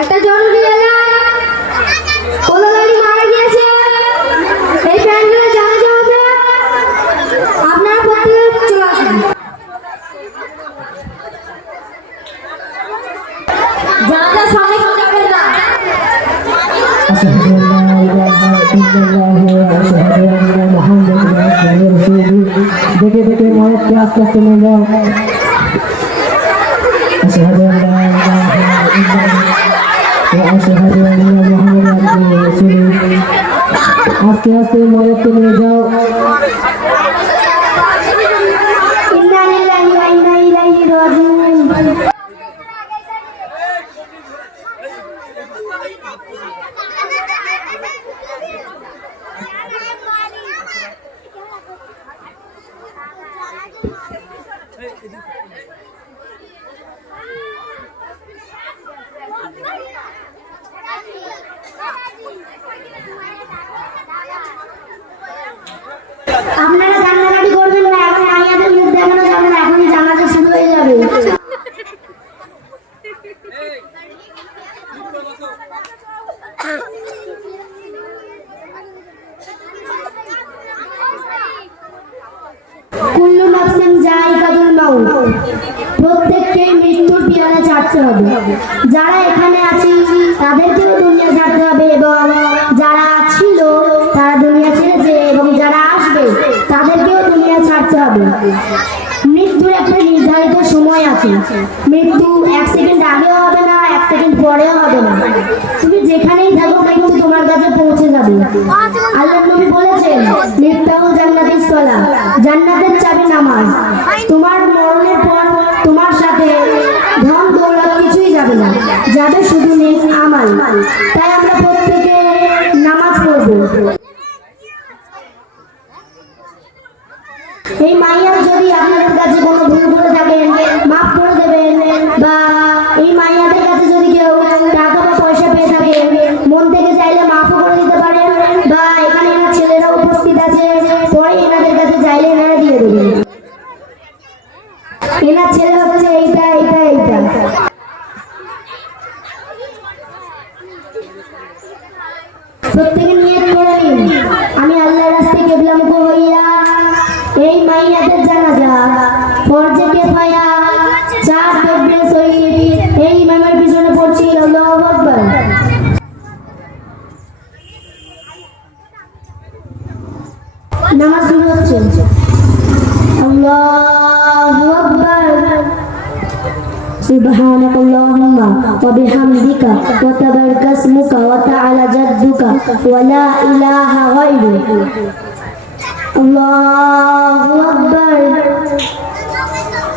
একটা জরুরি এলাকা কোনো গাড়ি মারা গিয়েছে, এই প্যান্ডেলে জানাজা হবে, আপনারা প্রত্যেকে চলে আসুন। জানাজা সামনে যাবেন না। দেখে দেখে ময়ূরকে আস্তে আস্তে নিয়ে যাও। আস্তে আস্তে ময়ূরকে নিয়ে যাও। আপনারা কান্নাকাটি করবেন না, এখন মাইয়াদের মুখ দেখানো যাবে না, এখনই জানাজা শুরু হয়ে যাবে। কুল্লু নাফসিন যায়িকাতুল মাউত, প্রত্যেককে মৃত্যুর পেয়ালা চাটতে হবে। যারা এখানে আছে তাদেরকেও দুনিয়া ছাড়তে হবে, এবং যারা ছিল তারা দুনিয়া ছেড়েছে, এবং যারা আসবে তাদেরকেও দুনিয়া ছাড়তে হবে। মৃত্যুর একটা নির্ধারিত সময় আছে, মৃত্যু 1 সেকেন্ড আগেও হবে না, 1 সেকেন্ড পরেও হবে না। তুমি যেখানেই থাকো মৃত্যু তোমার কাছে পৌঁছে যাবে। আল্লাহর নবী বলেছেন, মিফতাহুল জান্নাতিস সালাহ, জান্নাতের চাবি নামাজ। তোমার মরণের পর তোমার সাথে ধন দৌলত কিছুই যাবে না, যাবে শুধু নেক আমাল। তাই আমরা প্রত্যেকে নামাজ পড়ব। এই মাইয়ার যদি আপনাদের কাছে কোনো ভুল করে থাকেন মাফ করে দেবেন, বা এই মাইয়াদের কাছে যদি কেউ টাকা বা পয়সা পেয়ে থাকে মন থেকে চাইলে মাফও করে দিতে পারেন, বা এখানে এনার ছেলেরা উপস্থিত আছে, পরে এনাদের কাছে চাইলে এনারা দিয়ে দেবেন। এনার ছেলে হচ্ছে এইটা এইটা এইটা। প্রত্যেকে নিয়ত করে নিন, আমি আল্লাহর রাস্তায় কিবলামুখ হইয়া এই মাইয়াদের জানাজা ফরজে কিফায়া 4 তাকবীর সহিত এই ইমামের পিছনে পড়ছি। আল্লাহু আকবার। নামাজ শুরু হচ্ছে। আল্লাহু আকবার। سبحانك اللهم وبحمدك وتبارك اسمك وتعالى جدك ولا إله غيرك. الله أكبر.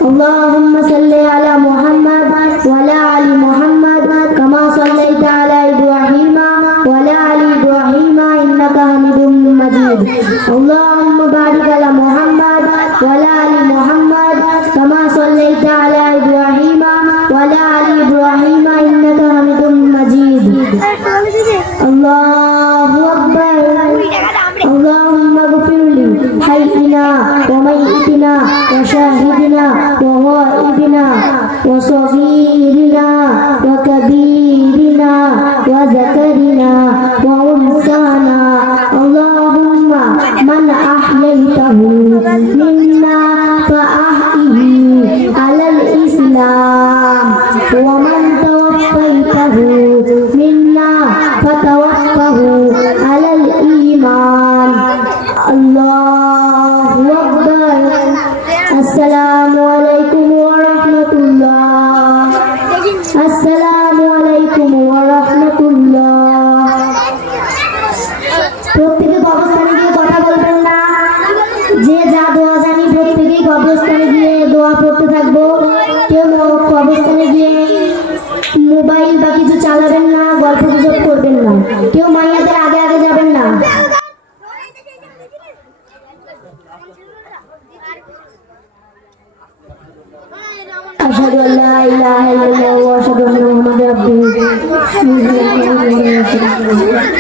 اللهم صل على محمد وعلى آل محمد كما صليت على إبراهيم وعلى آل إبراهيم إنك حميد مجيد. اللهم بارك على محمد وعلى آل محمد كما صليت على إبراهيم وعلى آل إبراهيم إنك حميد مجيد. الله أكبر. اللهم اغفر لي حينا وميتنا وشاهدنا وغائبنا وصغيرنا وكبيرنا وذكرنا وأنثانا. اللهم من أحييته منا فأحيه على الإسلام، ومن توفيته منا فتوفه على الإيمان. الله أكبر. السلام عليكم ورحمة الله. السلام عليكم ورحمة الله. প্রত্যেকে কবরস্থানে গিয়ে কথা বলবেন না, যে যা দোয়া জানি প্রত্যেকেই কবরস্থানে গিয়ে দোয়া পড়তে থাকবো। কেউ কবরস্থানে গিয়ে মোবাইল বা কিছু চালাবেন না, গল্প গুজব করবেন না, কেউ মাইয়াদের আগে আগে যাবেন না। أشهد أن لا إله إلا الله وأشهد أن محمدا عبده ورسوله.